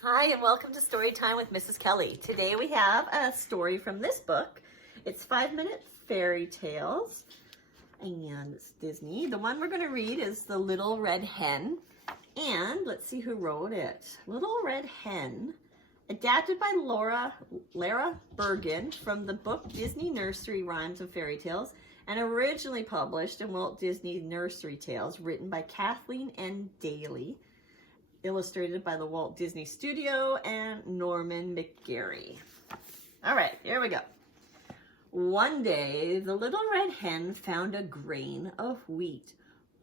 Hi, and welcome to Story Time with Mrs. Kelly. Today we have a story from this book. It's 5-Minute Fairy Tales, and it's Disney. The one we're going to read is The Little Red Hen, and let's see who wrote it. Little Red Hen, adapted by Lara Bergen from the book Disney Nursery Rhymes and Fairy Tales, and originally published in Walt Disney Nursery Tales, written by Kathleen N. Daly, illustrated by the Walt Disney Studio and Norman McGary. All right, here we go. One day, the little red hen found a grain of wheat.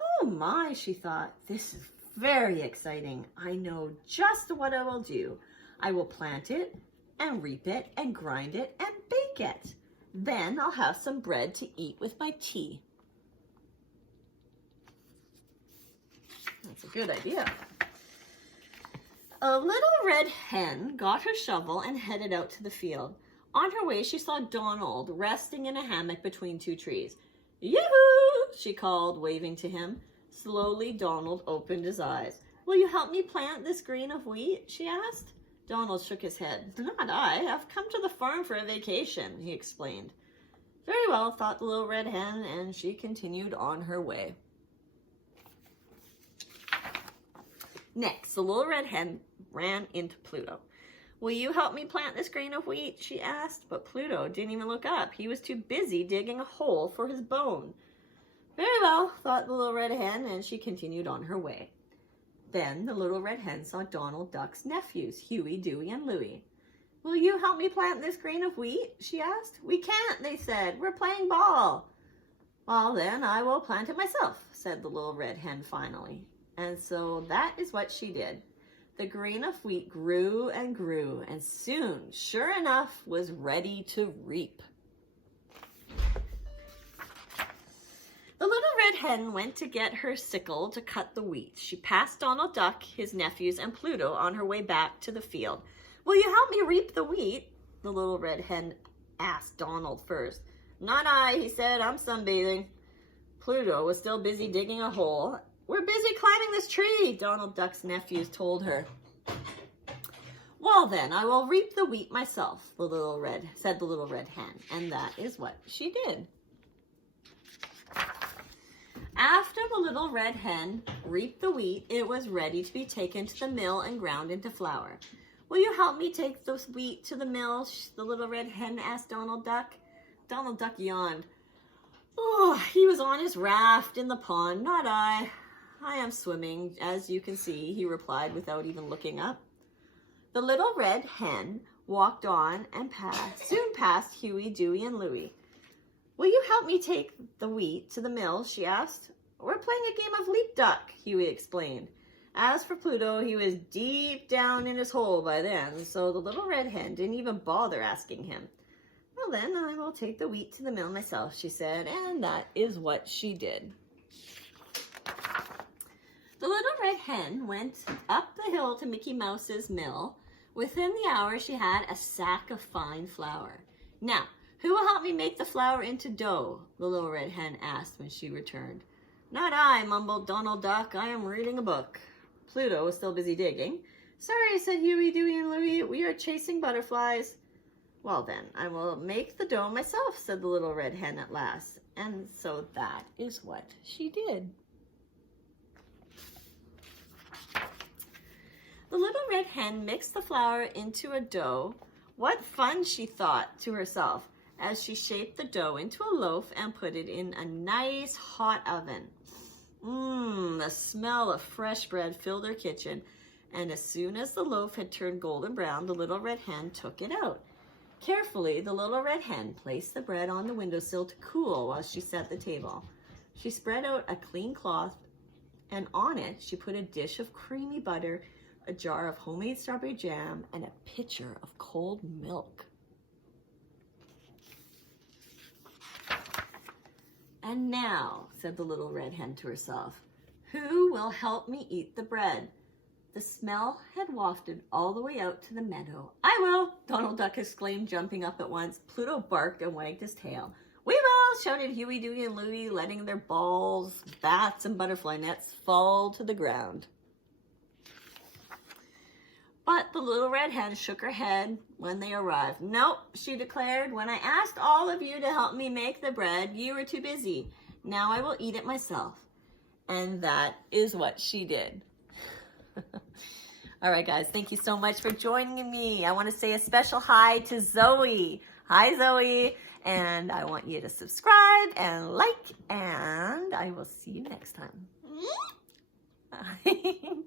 Oh my, she thought, this is very exciting. I know just what I will do. I will plant it and reap it and grind it and bake it. Then I'll have some bread to eat with my tea. That's a good idea. A little red hen got her shovel and headed out to the field. On her way, she saw Donald resting in a hammock between two trees. Yoo-hoo! She called, waving to him. Slowly, Donald opened his eyes. Will you help me plant this grain of wheat? She asked. Donald shook his head. Not I. I've come to the farm for a vacation, he explained. Very well, thought the little red hen, and she continued on her way. Next, the little red hen ran into Pluto. Will you help me plant this grain of wheat? She asked, but Pluto didn't even look up. He was too busy digging a hole for his bone. Very well, thought the little red hen, and she continued on her way. Then the little red hen saw Donald Duck's nephews, Huey, Dewey, and Louie. Will you help me plant this grain of wheat? She asked. We can't, they said. We're playing ball. Well, then I will plant it myself, said the little red hen finally. And so that is what she did. The grain of wheat grew and grew, and soon, sure enough, was ready to reap. The little red hen went to get her sickle to cut the wheat. She passed Donald Duck, his nephews, and Pluto on her way back to the field. Will you help me reap the wheat? The little red hen asked Donald first. Not I, he said. I'm sunbathing. Pluto was still busy digging a hole. We're busy climbing this tree, Donald Duck's nephews told her. Well then, I will reap the wheat myself, said the little red hen, and that is what she did. After the little red hen reaped the wheat, it was ready to be taken to the mill and ground into flour. Will you help me take the wheat to the mill? The little red hen asked Donald Duck. Donald Duck yawned. Oh, he was on his raft in the pond, not I. I am swimming, as you can see, he replied without even looking up. The little red hen walked on and soon passed Huey, Dewey, and Louie. Will you help me take the wheat to the mill? She asked. We're playing a game of leap duck, Huey explained. As for Pluto, he was deep down in his hole by then, so the little red hen didn't even bother asking him. Well then, I will take the wheat to the mill myself, she said, and that is what she did. The little red hen went up the hill to Mickey Mouse's mill. Within the hour, she had a sack of fine flour. Now, who will help me make the flour into dough? The little red hen asked when she returned. Not I, mumbled Donald Duck. I am reading a book. Pluto was still busy digging. Sorry, said Huey, Dewey, and Louie. We are chasing butterflies. Well then, I will make the dough myself, said the little red hen at last. And so that is what she did. The little red hen mixed the flour into a dough. What fun, she thought to herself, as she shaped the dough into a loaf and put it in a nice hot oven. The smell of fresh bread filled her kitchen, and as soon as the loaf had turned golden brown, the little red hen took it out. Carefully, the little red hen placed the bread on the windowsill to cool while she set the table. She spread out a clean cloth, and on it she put a dish of creamy butter, a jar of homemade strawberry jam, and a pitcher of cold milk. And now, said the little red hen to herself, who will help me eat the bread? The smell had wafted all the way out to the meadow. I will, Donald Duck exclaimed, jumping up at once. Pluto barked and wagged his tail. We will, shouted Huey, Dewey, and Louie, letting their balls, bats, and butterfly nets fall to the ground. But the little red hen shook her head when they arrived. Nope, she declared, when I asked all of you to help me make the bread, you were too busy. Now I will eat it myself. And that is what she did. All right, guys, thank you so much for joining me. I want to say a special hi to Zoe. Hi, Zoe. And I want you to subscribe and like, and I will see you next time. Bye.